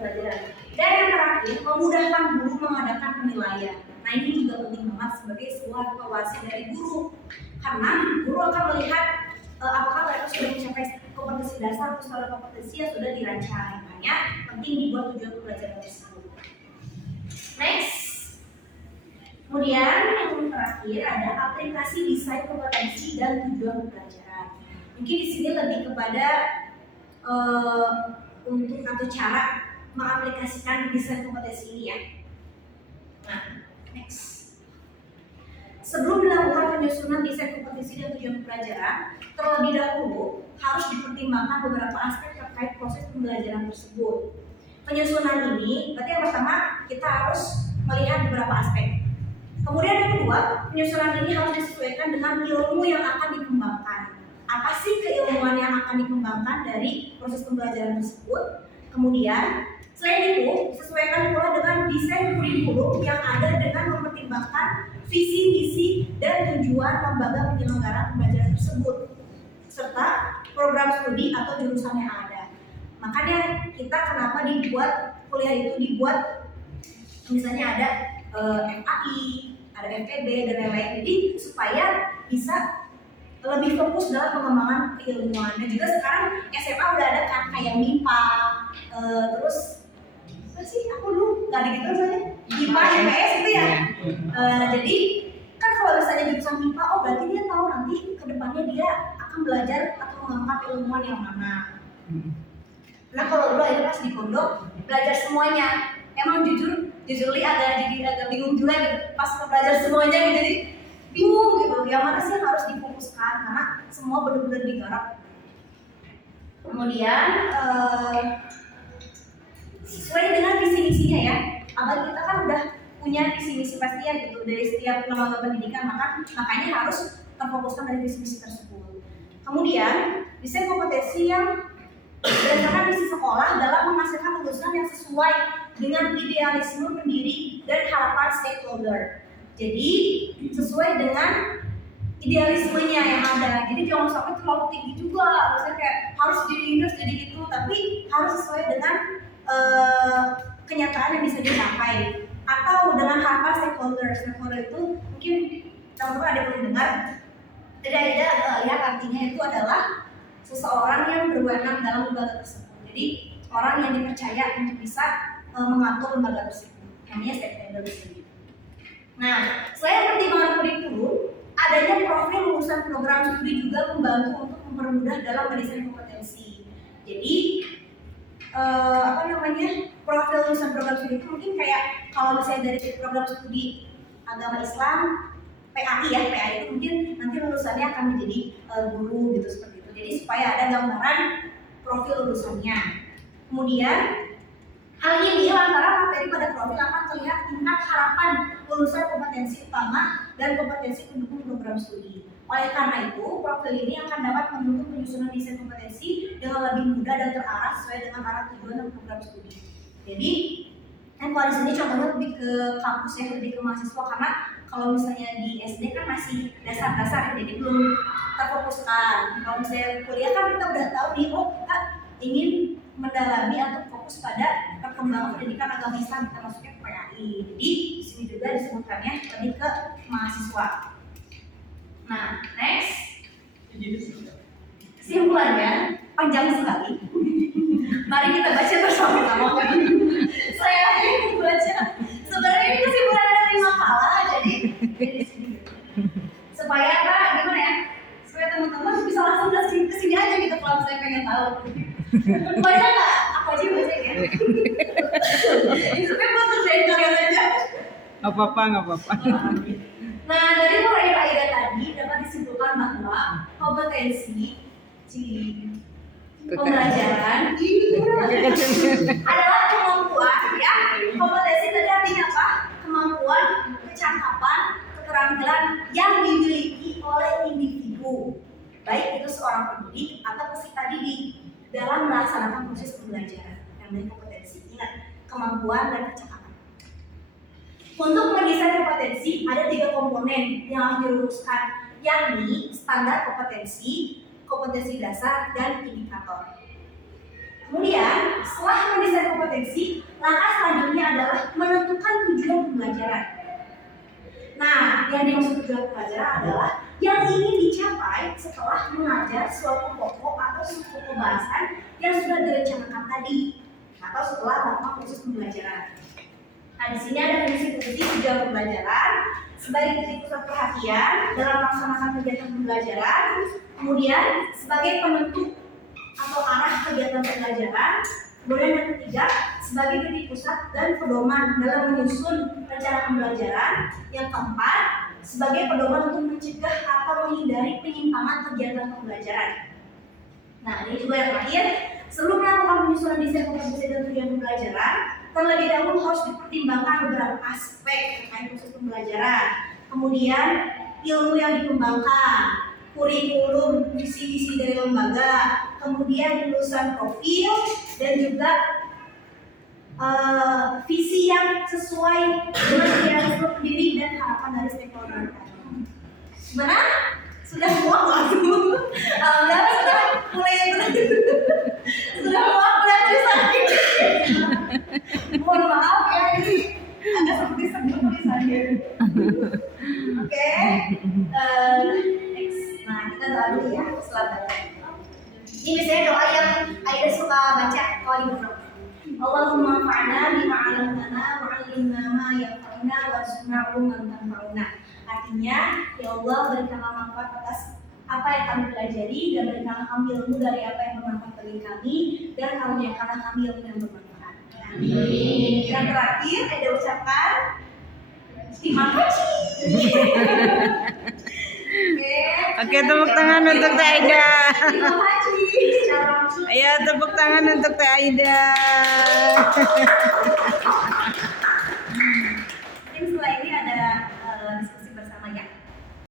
pembelajaran. Dan yang terakhir, memudahkan guru mengadakan penilaian. Nah ini juga penting banget sebagai sebuah evaluasi dari guru, karena guru akan melihat apakah mereka sudah mencapai kompetensi dasar atau skala kompetensi yang sudah dirancang. Makanya penting dibuat tujuan pembelajaran tersebut. Next. Kemudian yang terakhir ada aplikasi desain kompetensi dan tujuan pembelajaran. Mungkin di sini lebih kepada untuk atau cara mengaplikasikan desain kompetensi ini ya. Nah, next. Sebelum dilakukan penyusunan desain kompetensi dan tujuan pembelajaran, terlebih dahulu harus dipertimbangkan beberapa aspek terkait proses pembelajaran tersebut. Penyusunan ini, berarti yang pertama kita harus melihat beberapa aspek. Kemudian yang kedua, penyusunan ini harus disesuaikan dengan ilmu yang akan dikembangkan. Apa sih keilmuan yang akan dikembangkan dari proses pembelajaran tersebut? Kemudian, selain itu, sesuaikan pula dengan desain kurikulum yang ada dengan mempertimbangkan visi, misi, dan tujuan lembaga penyelenggara pembelajaran tersebut, serta program studi atau jurusan yang ada. Makanya kita kenapa dibuat kuliah itu dibuat, misalnya ada FAI, ada FEB, dan lain-lain. Jadi supaya bisa lebih fokus dalam pengembangan keilmuan. Dan juga sekarang SMA udah ada kan kayak MIPA, terus apa sih aku dulu nggak ada gitu misalnya MIPA, IPS itu ya. Jadi kan kalau misalnya jurusan MIPA, oh berarti dia tahu nanti kedepannya dia akan belajar atau mengembangkan keilmuan yang mana. Nah kalau dulu itu pas di pondok belajar semuanya, emang jujur agak bingung juga gitu pas belajar semuanya gitu, jadi bingung gitu, yang mana sih yang harus difokuskan karena semua benar-benar digarap. Kemudian sesuai dengan visi-misinya ya, agar kita kan udah punya visi-misi pasti ya gitu dari setiap lembaga pendidikan, makanya harus terfokuskan dari visi-misi tersebut. Kemudian desain kompetensi yang berdasarkan visi sekolah dalam menghasilkan lulusan yang sesuai dengan idealisme pendiri dan harapan stakeholder. Jadi sesuai dengan idealismenya yang ada. Jadi jangan sampai terlalu tinggi juga, maksudnya kayak harus jadi ini, jadi itu, tapi harus sesuai dengan kenyataan yang bisa dicapai atau dengan harapan stakeholder. Stakeholder itu mungkin teman-teman ada pernah dengar. Tidak lihat artinya itu adalah seseorang yang berwenang dalam lembaga tersebut. Jadi orang yang dipercaya untuk bisa mengatur lembaga tersebut, namanya stakeholder tersebut. Nah, selain pertimbangan kurikulum, adanya profil lulusan program studi juga membantu untuk mempermudah dalam mendesain kompetensi. Jadi profil lulusan program studi itu mungkin kayak kalau misalnya dari program studi agama Islam, PAI ya, PAI itu mungkin nanti lulusannya akan menjadi guru gitu seperti itu. Jadi supaya ada gambaran profil lulusannya. Kemudian hal ini lantaran materi pada profil akan terlihat tingkat harapan lulusan kompetensi utama dan kompetensi pendukung program studi. Oleh karena itu, profil ini akan dapat mendukung penyusunan desain kompetensi dengan lebih mudah dan terarah sesuai dengan arah tujuan dan program studi. Jadi, kan kalau di sini contohnya lebih ke kampus ya, lebih ke mahasiswa, karena kalau misalnya di SD kan masih dasar-dasar, jadi belum terfokuskan. Kalau misalnya kuliah kan kita udah tahu nih, oh kita ingin mendalami atau fokus pada perkembangan pendidikan agama Islam, kita masuknya ke PAI. Jadi di sini juga disebutkannya lebih ke mahasiswa. Nah, next. Kesimpulannya panjang sekali. Mari kita baca bersama-sama. Saya ingin baca. Sebenarnya ini kesimpulan dari makalah, jadi di sini. Supaya gimana ya? Supaya teman-teman bisa langsung ke sini aja gitu kalau saya pengen tahu. Baca nggak? Aku aja baca ya. Itu kan buat kerjain kalian aja. Nggak apa-apa. Nah, dari faedah tadi dapat disimpulkan bahwa kompetensi pembelajaran adalah kemampuan ya. Kompetensi tadi artinya apa? Kemampuan, kecakapan, keterampilan yang dimiliki oleh individu, baik itu seorang pendidik atau peserta didik, dalam melaksanakan proses pembelajaran. Namanya kompetensi. Ingat, kemampuan dan kecakapan. Untuk mendesain kompetensi ada 3 komponen yang harus dirumuskan, yakni standar kompetensi, kompetensi dasar, dan indikator. Kemudian setelah mendesain kompetensi Langkah selanjutnya adalah menentukan tujuan pembelajaran. Nah, yang dimaksud tujuan pembelajaran adalah yang ingin dicapai setelah mengajar suatu pokok atau suatu pembahasan yang sudah direncanakan tadi, atau setelah melakukan proses pembelajaran. Nah, di sini ada fungsi-fungsi tujuan pembelajaran sebagai titik pusat perhatian dalam melaksanakan kegiatan pembelajaran, kemudian sebagai penentu atau arah kegiatan pembelajaran, kemudian yang ketiga sebagai titik pusat dan pedoman dalam menyusun rencana pembelajaran, yang keempat sebagai pedoman untuk mencegah atau menghindari penyimpangan kegiatan pembelajaran. Nah, ini juga yang terakhir, sebelum melakukan penyusunan desain kompetensi dan tujuan pembelajaran, terlebih dahulu harus dipertimbangkan beberapa aspek terkait proses pembelajaran. Kemudian ilmu yang dikembangkan, kurikulum, visi-visi dari lembaga, kemudian lulusan profil, dan juga visi yang sesuai dengan idealisme pendiri dan harapan dari stakeholder. Gimana? Sudah muak langsung? Sudah mulai sudah muak melihat tulisannya. Mohon maaf ya, ini agak seperti sebut tulisannya. Oke. Next. Nah, kita doa dulu ya setelah baca. Ini biasanya doa yang Aida suka baca kalau di pondok. Allahumma fa'na bima 'allamtana wa 'allimna ma yanfa'una warzuqna 'ilman tanfa'una. Artinya, ya Allah, berikanlah manfaat atas apa yang kami pelajari dan berikanlah kami ilmu dari apa yang bermanfaat bagi kami, dan karuniakanlah kami ilmu yang bermanfaat. Amin. Yang terakhir ada ucapan terima kasih. Oke, tepuk tangan untuk Teh Aida. Terima kasih. Ayo tepuk tangan untuk Teh Aida. Yang setelah ini